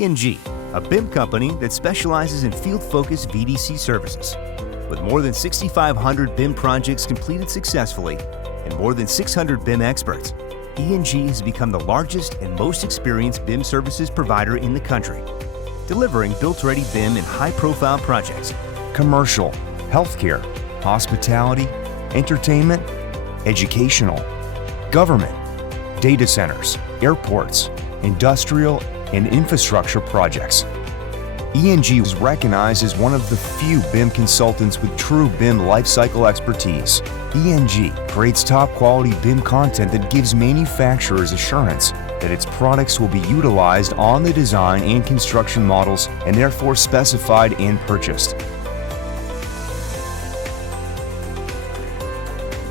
ENG, a BIM company that specializes in field-focused VDC services. With more than 6,500 BIM projects completed successfully and more than 600 BIM experts, ENG has become the largest and most experienced BIM services provider in the country, delivering Build-Ready BIM in high-profile projects. Commercial, healthcare, hospitality, entertainment, educational, government, data centers, airports, industrial, and infrastructure projects. ENG is recognized as one of the few BIM consultants with true BIM lifecycle expertise. ENG creates top-quality BIM content that gives manufacturers assurance that its products will be utilized on the design and construction models and therefore specified and purchased.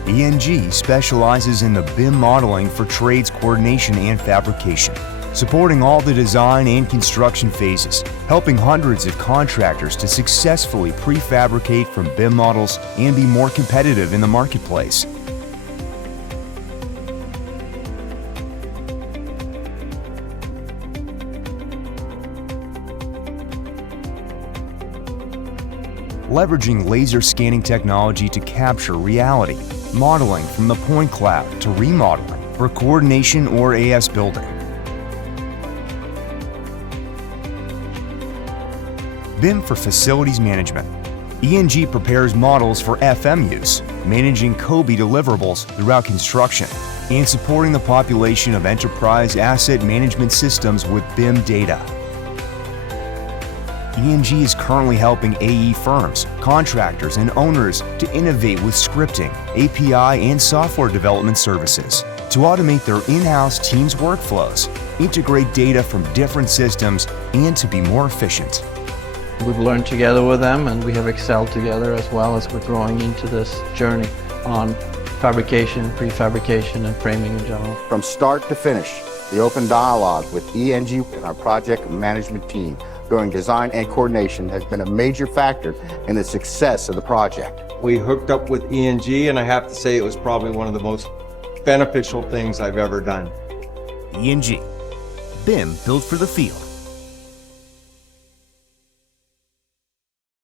ENG specializes in the BIM modeling for trades coordination and fabrication, supporting all the design and construction phases, helping hundreds of contractors to successfully prefabricate from BIM models and be more competitive in the marketplace. Leveraging laser scanning technology to capture reality, modeling from the point cloud to remodeling for coordination or AS building. BIM for facilities management. ENG prepares models for FM use, managing COBie deliverables throughout construction, and supporting the population of enterprise asset management systems with BIM data. ENG is currently helping AE firms, contractors, and owners to innovate with scripting, API, and software development services to automate their in-house team's workflows, integrate data from different systems, and to be more efficient. We've learned together with them and we have excelled together as well as we're growing into this journey on fabrication, prefabrication, and framing in general. From start to finish, the open dialogue with ENG and our project management team during design and coordination has been a major factor in the success of the project. We hooked up with ENG and I have to say it was probably one of the most beneficial things I've ever done. ENG, BIM built for the field.